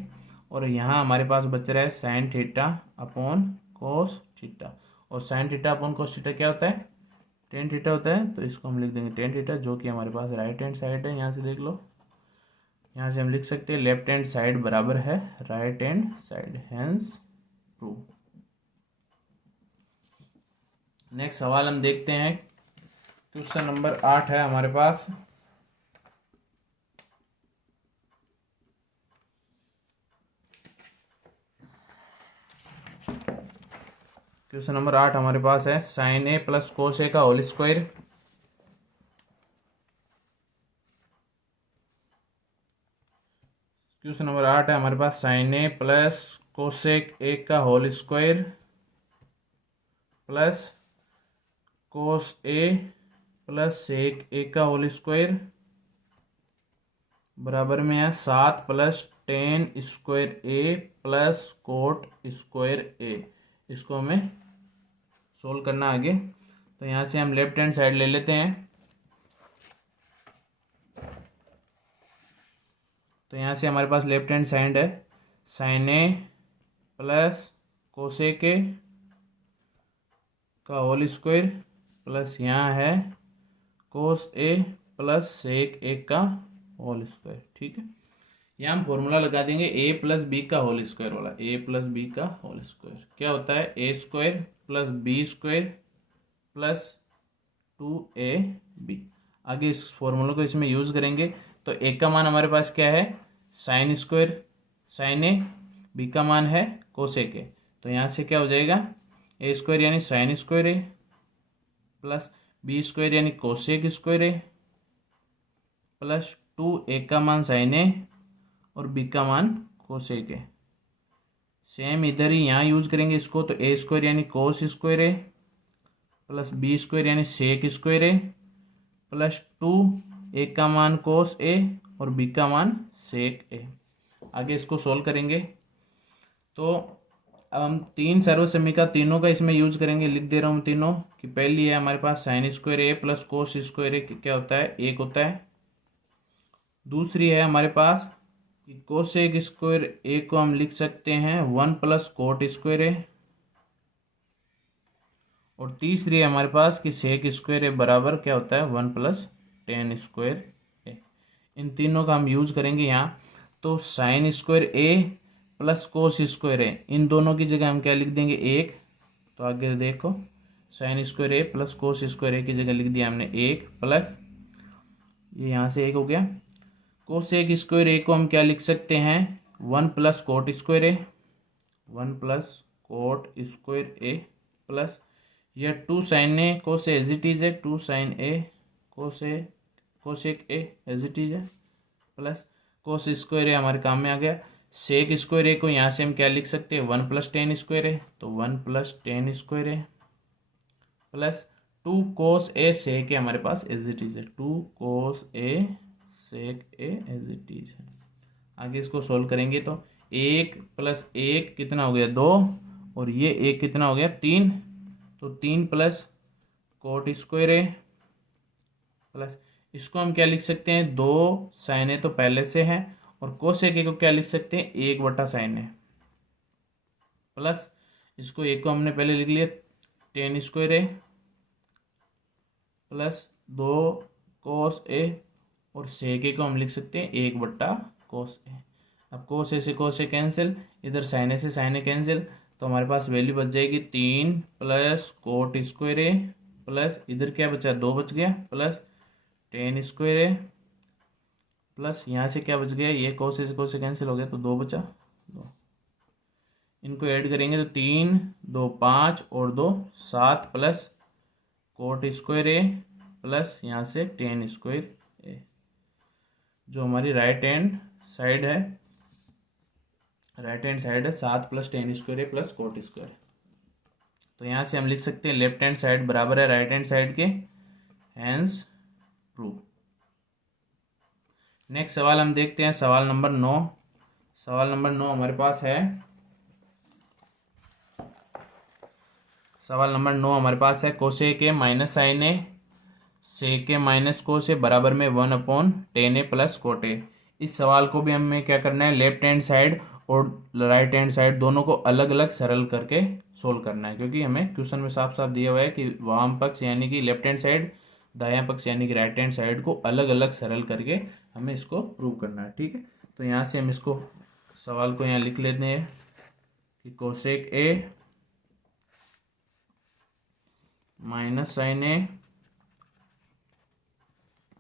और यहाँ हमारे पास बच रहा है sine theta upon cos theta, और sine theta upon cos theta क्या होता है, टेन थीटा होता है। तो इसको हम लिख देंगे टेन थीटा, जो कि हमारे पास राइट हैंड साइड है। यहाँ से देख लो, यहाँ से हम लिख सकते हैं लेफ्ट हैंड साइड बराबर है right hand side, hence true. Next सवाल हम देखते हैं, क्वेश्चन नंबर 8 है हमारे पास। क्वेश्चन नंबर 8 हमारे पास है साइन ए प्लस कोस ए का होल स्क्वायर। क्वेश्चन नंबर 8 है हमारे पास साइन ए प्लस कोसेक ए का whole square plus cos A plus sec A का होल स्क्वायर बराबर में है 7 plus tan square A plus cot square A. इसको हमें सोल्व करना आगे। तो यहाँ से हम लेफ्ट हैंड साइड ले लेते हैं। तो यहाँ से हमारे पास लेफ्ट हैंड साइड है साइन ए प्लस कोसेक ए का होल स्क्वायर प्लस यहाँ है कोस ए प्लस सेक ए का होल स्क्वायर, ठीक है। यहाँ हम फॉर्मूला लगा देंगे ए प्लस बी का होल स्क्वायर वाला, ए प्लस बी का होल स्क्वायर क्या होता है, A square plus B square plus 2ab। आगे इस फॉर्मूले को इसमें यूज़ करेंगे तो ए का मान हमारे पास क्या है, साइन स्क्वायर साइन ए, बी का मान है कोसेक ए। तो यहाँ से क्या हो जाएगा, ए स्क्वायर यानी साइन स्क्वायर ए प्लस बी स्क्वायर यानी कोसेक स्क्वायर ए प्लस 2a का मान साइन ए और बी का मान कोसेक ए। सेम इधर ही यहाँ यूज करेंगे इसको, तो ए स्क्वायर यानी कोस स्क्वायर ए प्लस बी स्क्वायर यानी सेक स्क्वायर ए प्लस 2a का मान कोस ए और बी का मान सेक ए। आगे इसको सोल्व करेंगे तो अब हम 3 सर्वसमीका तीनों का इसमें यूज करेंगे। लिख दे रहा हूँ तीनों कि पहली है हमारे पास साइन स्क्वायर ए प्लस कोस स्क्वायर ए क्या होता है, 1 होता है। दूसरी है हमारे पास कि कोसेक स्क्वायर ए को हम लिख सकते हैं 1 प्लस कोट स्क्वायर ए, और तीसरी है हमारे पास कि सेक स्क्वायर ए बराबर क्या होता है 1 प्लस टेन स्क्वायर ए। इन तीनों का हम यूज करेंगे यहाँ। तो साइन स्क्वायर ए प्लस कोस स्क्वायर ए, इन दोनों की जगह हम क्या लिख देंगे 1। तो आगे देखो साइन स्क्वायर ए प्लस कोस स्क्वायर ए की जगह लिख दिया हमने 1 प्लस ये यहाँ से 1 हो गया। कोसेक स्क्वायर ए को हम क्या लिख सकते हैं 1 plus cot square a, 1 plus cot square A plus यह 2 sine a cos as it is है, 2 sine a cosec a as it is है प्लस कोस स्क्वायर ए हमारे काम में आ गया। सेक स्क्वायर ए को यहाँ से हम क्या लिख सकते हैं 1 प्लस टेन स्क्वायर ए, तो 1 प्लस टेन स्क्वायर ए प्लस 2 कोस ए सेक ए हमारे पास एज इट इज है, 2 कोस ए sec A as it is है। आगे इसको सोल्व करेंगे तो 1 प्लस 1 कितना हो गया 2, और ये 1 कितना हो गया 3, तो 3 प्लस कोट स्क्वायर ए प्लस इसको हम क्या लिख सकते हैं, 2 साइन ए तो पहले से है, और कोसेक ए को क्या लिख सकते हैं, 1/sin ए, प्लस इसको एक को हमने पहले लिख लिया tan स्क्वायर ए प्लस 2 cos ए, और सेक ए को हम लिख सकते हैं 1/cos ए। अब कोस ए से कोस ए कैंसिल, इधर साइन ए से साइन ए कैंसिल, तो हमारे पास वैल्यू बच जाएगी 3 प्लस कोट स्क्वायर ए प्लस इधर क्या बचा, 2 बच गया, प्लस tan स्क्वायर ए प्लस यहाँ से क्या बच गया, ये कोस ए से कोस ए कैंसिल हो गया तो 2 बचा, 2 इनको ऐड करेंगे तो 3 2 5 और 2 7 प्लस कोट स्क्वायर ए प्लस यहाँ से tan स्क्वायर ए, जो हमारी राइट हैंड साइड है, 7 प्लस tan स्क्वायर ए प्लस कोट स्क्वायर। तो यहाँ से हम लिख सकते हैं लेफ्ट हैंड साइड बराबर है राइट हैंड साइड के, हैंस प्रूव। नेक्स्ट सवाल हम देखते हैं, सवाल नंबर 9। सवाल नंबर 9 हमारे पास है, सवाल नंबर 9 हमारे पास है cosec A minus sine A sec A minus cos A बराबर में 1/tan ए प्लस कोट ए। इस सवाल को भी हमें क्या करना है, लेफ्ट हैंड साइड और राइट हैंड साइड दोनों को अलग अलग सरल करके सोल्व करना है, क्योंकि हमें क्वेश्चन में साफ साफ दिया हुआ है कि वाम पक्ष यानी कि लेफ्ट हैंड साइड, दायां पक्ष यानी कि राइट हैंड साइड को अलग अलग सरल करके हमें इसको प्रूव करना है। ठीक है, तो यहाँ से हम इसको सवाल को यहाँ लिख लेते हैं कि कोसेक ए माइनस साइन ए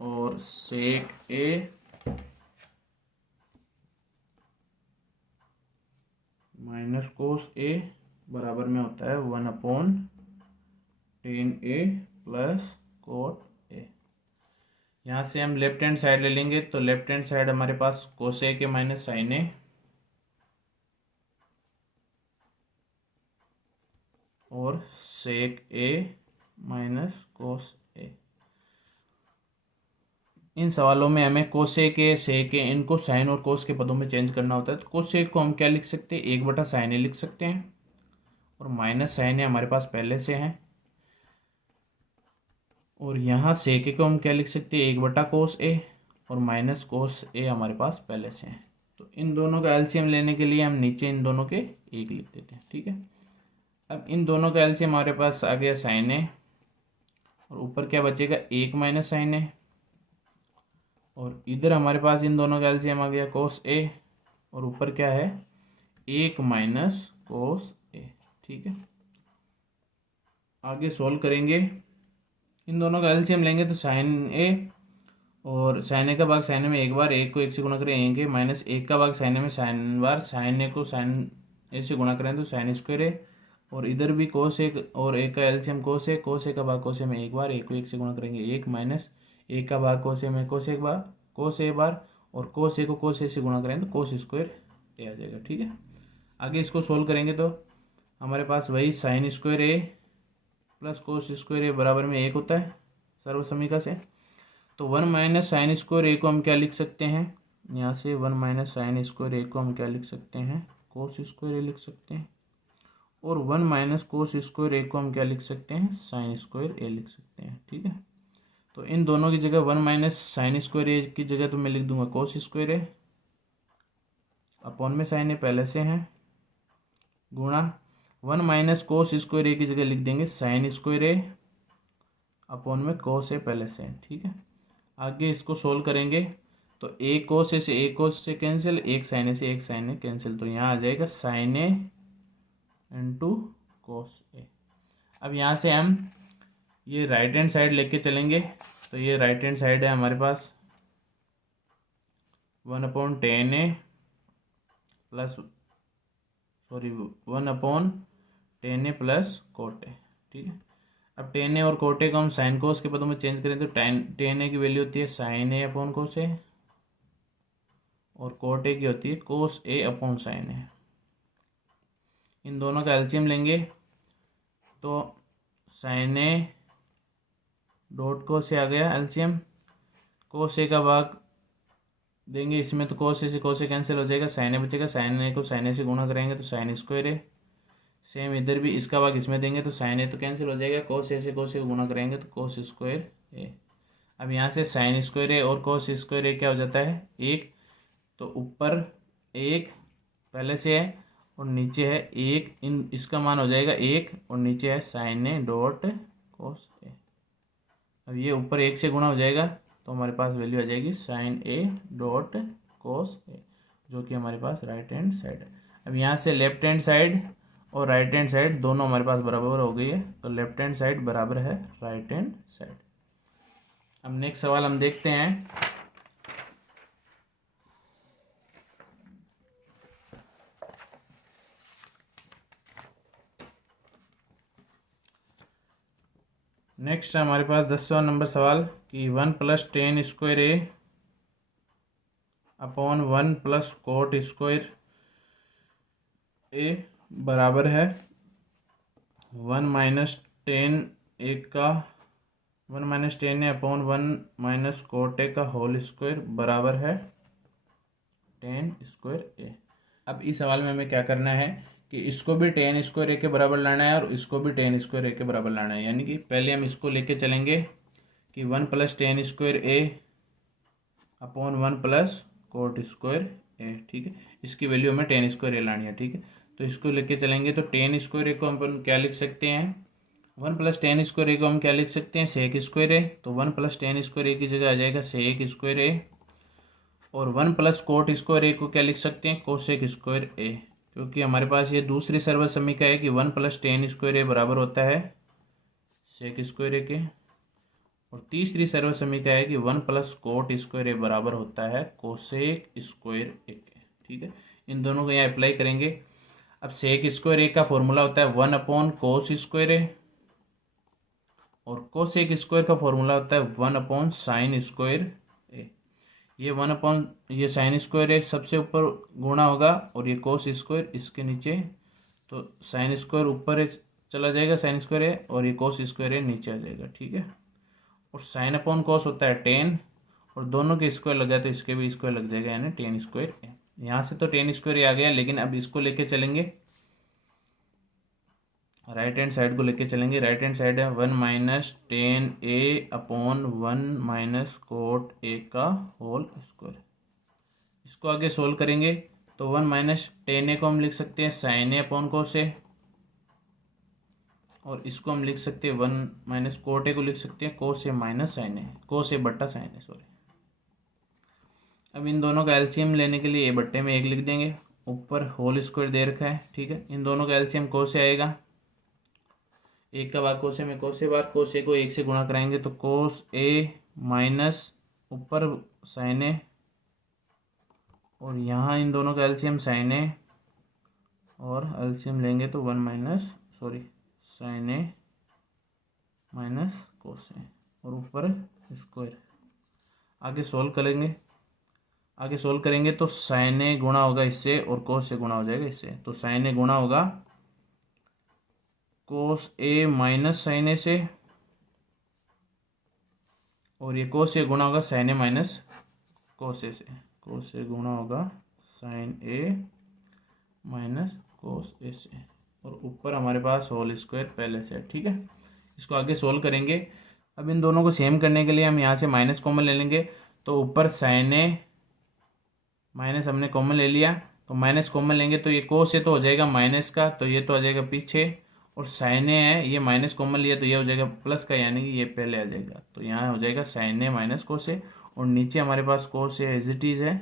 और सेक ए माइनस कोस ए बराबर में होता है 1/tan ए प्लस कोट ए। यहाँ से हम लेफ्ट हैंड साइड ले लेंगे, तो लेफ्ट हैंड साइड हमारे पास कोसेक ए माइनस साइन ए और सेक ए माइनस कोस ए। इन सवालों में हमें कोसेक ए सेक ए इनको साइन और कोस के पदों में चेंज करना होता है। तो कोसेक को हम क्या लिख सकते हैं, 1/sin ए लिख सकते हैं, और माइनस साइन ए हमारे पास पहले से है, और यहाँ सेक ए को हम क्या लिख सकते हैं, 1/cos ए, और माइनस कोस ए हमारे पास पहले से है। तो इन दोनों का एलसीएम लेने के लिए हम नीचे इन दोनों के 1 लिख देते हैं। ठीक है, अब इन दोनों का एलसीएम हमारे पास आ गया साइन ए, और ऊपर क्या बचेगा, 1 माइनस साइन ए, और इधर हमारे पास इन दोनों का एलसीएम आ गया कोस ए, और ऊपर क्या है, 1 माइनस कोस ए। ठीक है, आगे सोल्व करेंगे, इन दोनों का एलसीएम लेंगे तो साइन ए और साइन ए का भाग साइन ए में 1 बार, 1 को 1 से गुणा करें 1 माइनस 1 का भाग साइन ए में साइन बार, साइन ए को साइन ए से गुणा करें तो साइन स्क्वायर ए, और इधर भी कोस ए और 1 का एलसीएम कोस ए का भाग कोस ए में 1 बार, 1 को 1 से गुणा करेंगे 1 माइनस 1 का भाग कोस ए में कोस ए बार, और कोस ए को कोस ए से गुणा करें तो कोस स्क्वायर ए आ जाएगा। ठीक है, आगे इसको सोल्व करेंगे तो हमारे पास वही साइन स्क्वायर ए प्लस कोस स्क्वायर ए बराबर में 1 होता है सर्वसमीका से। तो 1 माइनस साइन स्क्वायर ए को हम क्या लिख सकते हैं, यहाँ से 1 माइनस साइन स्क्वायर ए को हम क्या लिख सकते हैं, कोस स्क्वायर ए लिख सकते हैं, और 1 माइनस कोस स्क्वायर ए को हम क्या लिख सकते हैं, साइन स्क्वायर ए लिख सकते हैं। ठीक है, तो इन दोनों की जगह 1 माइनस साइन स्क्वायर ए की जगह तो मैं लिख दूंगा कोस स्क्वायर ए, अपॉन में साइन ए पहले से है, गुणा 1 माइनस कोस स्क्वायर ए की जगह लिख देंगे साइन स्क्वायर ए, अपॉन में कोस ए पहले से है। ठीक है, आगे इसको सोल्व करेंगे तो एक कोस ए से एक कोस से कैंसिल, एक साइन ए से एक साइन ए कैंसिल, तो यहाँ आ जाएगा साइन ए इंटू कोस ए। अब यहाँ से हम ये राइट हैंड साइड लेके चलेंगे, तो ये राइट हैंड साइड है हमारे पास 1/tan ए प्लस 1/tan ए प्लस कोट ए। ठीक है, अब tan ए और कोट ए को हम साइन कोस के पदों में चेंज करें तो tan ए की वैल्यू होती है साइन ए अपॉन कोस ए, और कोट ए की होती है कोस ए अपॉन साइन ए। इन दोनों का एलसीएम लेंगे तो साइन ए डॉट कोस ए आ गया एलसीएम, कोस ए का भाग देंगे इसमें तो कोस ए से कोस ए कैंसिल हो जाएगा, साइन ए बचेगा, साइन ए को साइन ए से गुणा करेंगे तो साइन स्क्वायर ए, सेम इधर भी इसका भाग इसमें देंगे तो साइन ए तो कैंसिल हो जाएगा, कोस ए से कोस ए को गुणा करेंगे तो कोस स्क्वायर ए। अब यहाँ से साइन स्क्वायर ए और कोस स्क्वायर ए क्या हो जाता है, एक, तो ऊपर एक पहले से है और नीचे है एक, इन इसका मान हो जाएगा एक और नीचे है साइन ए डॉट कोस ए। अब ये ऊपर एक से गुणा हो जाएगा तो हमारे पास वैल्यू आ जाएगी साइन ए डॉट कोस ए, जो कि हमारे पास राइट हैंड साइड है। अब यहाँ से लेफ्ट हैंड साइड और राइट हैंड साइड दोनों हमारे पास बराबर हो गई है, तो लेफ्ट हैंड साइड बराबर है राइट हैंड साइड। अब नेक्स्ट सवाल हम देखते हैं। नेक्स्ट हमारे पास 10वां नंबर सवाल कि 1 + tan स्क्वायर ए अपॉन 1 + cot स्क्वायर ए बराबर है 1 - tan ए का 1 - tan ए अपॉन 1 - cot ए का होल स्क्वायर बराबर है tan स्क्वायर ए। अब इस सवाल में हमें क्या करना है कि इसको भी tan स्क्वायर ए के बराबर लाना है और इसको भी tan स्क्वायर ए के बराबर लाना है। यानी कि पहले हम इसको लेके चलेंगे कि 1 + tan स्क्वायर ए अपॉन 1 + cot स्क्वायर ए, ठीक है। इसकी वैल्यू हमें tan स्क्वायर ए लानी है, ठीक है। तो इसको लेके चलेंगे तो tan स्क्वायर ए को हम क्या लिख सकते हैं, 1 + tan स्क्वायर ए को हम क्या लिख सकते हैं, sec स्क्वायर ए। तो 1 + tan स्क्वायर ए की जगह आ जाएगा sec स्क्वायर ए, और 1 + cot स्क्वायर ए को क्या लिख सकते हैं, कोसेक स्क्वायर ए, क्योंकि हमारे पास ये दूसरी सर्वसमीका है कि 1 + tan स्क्वायर ए बराबर होता है सेक स्क्वायर ए के, और तीसरी सर्वसमीका है कि 1 + cot स्क्वायर ए बराबर होता है कोसेक स्क्वायर ए के, ठीक है। इन दोनों को यहाँ अप्लाई करेंगे। अब सेक स्क्वायर ए का फॉर्मूला होता है 1/cos स्क्वायर ए, और कोसेक स्क्वायर का फॉर्मूला होता है 1/sin स्क्वायर ए। ये 1 ये साइन स्क्वायर ए सबसे ऊपर गुणा होगा और ये कोस स्क्वायर इसके नीचे, तो साइन स्क्वायर ऊपर चला जाएगा साइन स्क्वायर ए, और ये कोस स्क्वायर ए नीचे आ जाएगा, ठीक है। और साइन अपॉन कोस होता है tan, और दोनों के स्क्वायर लग जाए तो इसके भी स्क्वायर लग जाएगा, यानी tan स्क्वायर ए। यहाँ से तो tan स्क्वायर ए आ गया, लेकिन अब इसको लेके चलेंगे राइट हैंड साइड को लेके चलेंगे। राइट हैंड साइड है 1 - tan ए अपॉन 1 - cot ए का होल स्क्वायर। इसको आगे सोल्व करेंगे तो 1 - tan ए को हम लिख सकते हैं sin ए अपॉन cos ए, और इसको हम लिख सकते हैं 1 - cot ए को लिख सकते हैं cos ए माइनस sin ए, cos ए बट्टा sin ए, सॉरी। अब इन दोनों का एलसीएम लेने के लिए ए बट्टे में 1 लिख देंगे, ऊपर होल स्क्वायर दे रखा है, ठीक है। इन दोनों का एलसीएम cos ए आएगा, 1 का बार कोस ए में कोस ए बार, कोस ए को 1 से गुणा कराएंगे तो कोस ए माइनस ऊपर साइन ए, और यहाँ इन दोनों का एलसीएम साइन ए, और एलसीएम लेंगे तो साइन ए माइनस कोस ए, और ऊपर स्क्वायर। आगे सोल्व करेंगे तो साइन ए गुणा होगा इससे और कोस से गुणा हो जाएगा इससे, तो साइन ए गुणा होगा कोस ए माइनस साइन ए से, और ये कोस ए गुणा होगा साइन ए माइनस कोस ए से, कोस ए गुणा होगा साइन ए माइनस कोस ए से, और ऊपर हमारे पास होल स्क्वायर पहले से, ठीक है। इसको आगे सोल्व करेंगे। अब इन दोनों को सेम करने के लिए हम यहाँ से माइनस कॉमन ले लेंगे, तो ऊपर साइन ए माइनस हमने कॉमन ले लिया, तो माइनस कॉमन लेंगे तो ये कोस ए तो हो जाएगा माइनस का, तो ये तो आ जाएगा पीछे, और साइन ए है ये माइनस कॉमन लिया तो ये हो जाएगा प्लस का, यानी कि ये पहले आ जाएगा, तो यहाँ हो जाएगा साइन ए माइनस कोस ए, और नीचे हमारे पास कोस ए एज इट इज़ है,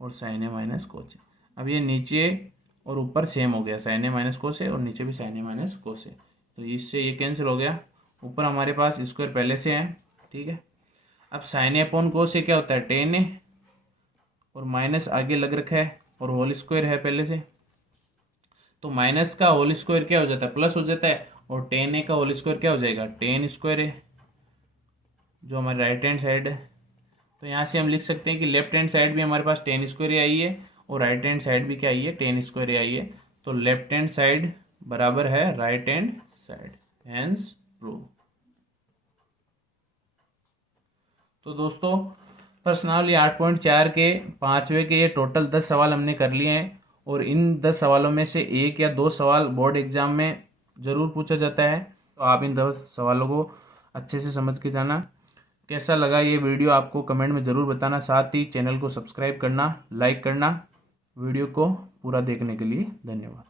और साइन ए माइनस कोस ए। अब ये नीचे और ऊपर सेम हो गया, साइन ए माइनस कोस ए, और नीचे भी साइन ए माइनस कोस ए, तो इससे ये कैंसिल हो गया। ऊपर हमारे पास स्क्वायर पहले से है, ठीक है। अब साइन ए अपॉन कोस ए क्या होता है, tan ए, और माइनस आगे लग रखा है, और होल स्क्वायर है पहले से, तो माइनस का होल स्क्वायर क्या हो जाता है, प्लस हो जाता है, और tan ए का होल स्क्वायर क्या हो जाएगा, tan स्क्वायर ए, जो हमारे राइट हैंड साइड है। तो यहाँ से हम लिख सकते हैं कि लेफ्ट हैंड साइड भी हमारे पास tan स्क्वायर ए आई है, और राइट हैंड साइड भी क्या आई है, tan स्क्वायर ए आई है, तो लेफ्ट हैंड साइड बराबर है right hand side, hence prove. तो दोस्तों प्रश्नावली 8.4 के 5वें के ये टोटल 10 सवाल हमने कर लिए हैं, और इन 10 सवालों में से 1 या 2 सवाल बोर्ड एग्जाम में ज़रूर पूछा जाता है, तो आप इन 10 सवालों को अच्छे से समझ के जाना। कैसा लगा ये वीडियो आपको कमेंट में ज़रूर बताना, साथ ही चैनल को सब्सक्राइब करना, लाइक करना। वीडियो को पूरा देखने के लिए धन्यवाद।